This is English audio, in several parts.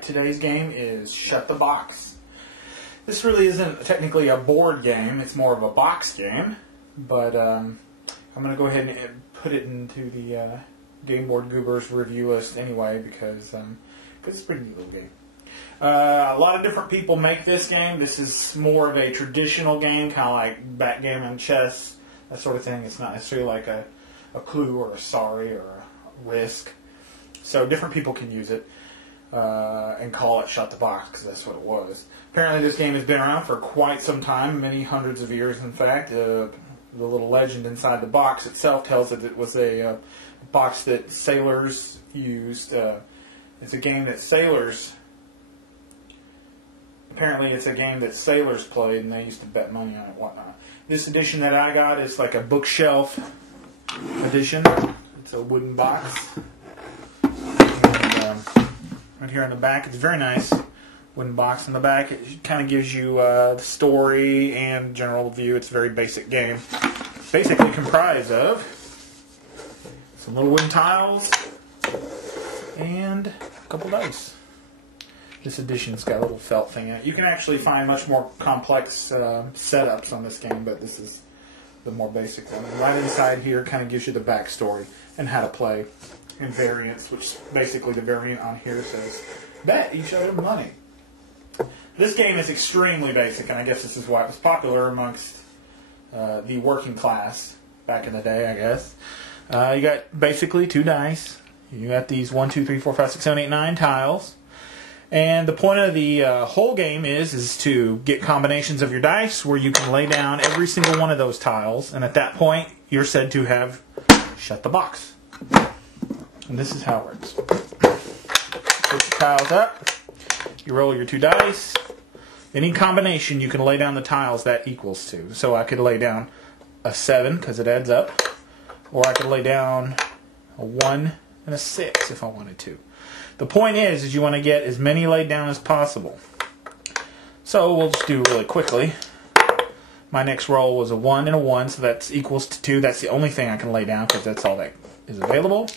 Alright, today's game is Shut the Box. This really isn't technically a board game, it's more of a box game, but I'm going to go ahead and put it into the Game Board Goobers review list anyway because it's a pretty neat little game. A lot of different people make this game. This is more of a traditional game, kind of like backgammon, chess, that sort of thing. It's not necessarily like a Clue or a Sorry or a Risk. So different people can use it and call it Shut the Box because that's what it was. Apparently this game has been around for quite some time, many hundreds of years in fact. The little legend inside the box itself tells it was a box that sailors used. It's a game that sailors... Apparently it's a game that sailors played and they used to bet money on it and whatnot. This edition that I got is like a bookshelf edition. It's a wooden box. And, right here on the back, it's very nice. Wooden box on the back. It kind of gives you the story and general view. It's a very basic game. Basically comprised of some little wooden tiles and a couple dice. This edition's got a little felt thing in it. You can actually find much more complex setups on this game, but this is the more basic one. Right inside here kind of gives you the backstory and how to play and variants, which basically the variant on here says, bet each other money. This game is extremely basic, and I guess this is why it was popular amongst the working class back in the day, I guess. You got basically two dice. You got these 1, 2, 3, 4, 5, 6, 7, 8, 9 tiles. And the point of the whole game is to get combinations of your dice where you can lay down every single one of those tiles, and at that point you're said to have shut the box. And this is how it works. Put your tiles up, you roll your two dice. Any combination you can lay down the tiles that equals to. So I could lay down a 7 because it adds up, or I could lay down a 1 and a 6 if I wanted to. The point is you want to get as many laid down as possible. So we'll just do really quickly. My next roll was a 1 and a 1, so that's equals to 2. That's the only thing I can lay down because that's all that is available.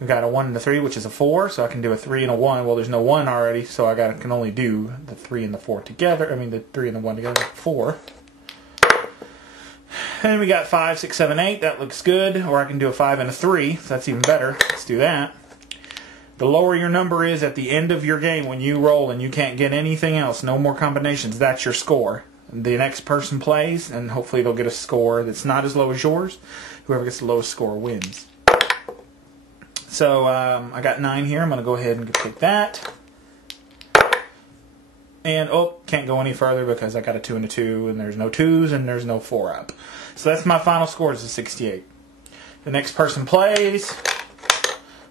We got a 1 and a 3, which is a 4, so I can do a 3 and a 1. Well, there's no 1 already, so I can only do the 3 and the 4 together. I mean, the 3 and the 1 together, 4. And we got 5, 6, 7, 8. That looks good. Or I can do a 5 and a 3, so that's even better. Let's do that. The lower your number is at the end of your game when you roll and you can't get anything else, no more combinations, that's your score. The next person plays, and hopefully they'll get a score that's not as low as yours. Whoever gets the lowest score wins. So I got 9 here. I'm going to go ahead and take that. And, oh, can't go any further because I got a 2 and a 2, and there's no 2s, and there's no 4 up. So that's my final score is a 68. The next person plays.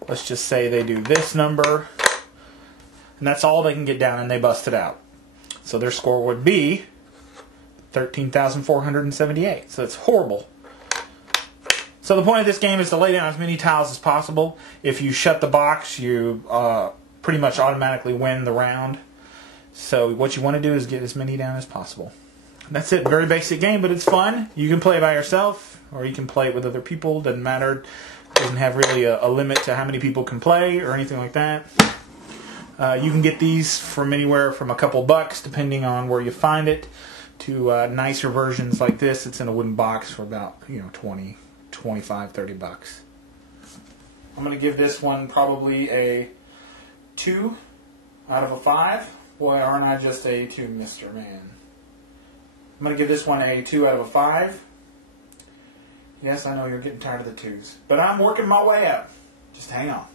Let's just say they do this number, and that's all they can get down, and they bust it out. So their score would be 13,478. So that's horrible. So the point of this game is to lay down as many tiles as possible. If you shut the box, you pretty much automatically win the round. So what you want to do is get as many down as possible. That's it. Very basic game, but it's fun. You can play it by yourself, or you can play it with other people. Doesn't matter. Doesn't have really a limit to how many people can play or anything like that. You can get these from anywhere from a couple bucks, depending on where you find it, to nicer versions like this. It's in a wooden box for about 20, 25, 30 bucks. I'm going to give this one probably a 2 out of a 5. Boy, aren't I just a 2, Mr. Man. I'm going to give this one a 2 out of a 5. Yes, I know you're getting tired of the 2s, but I'm working my way up. Just hang on.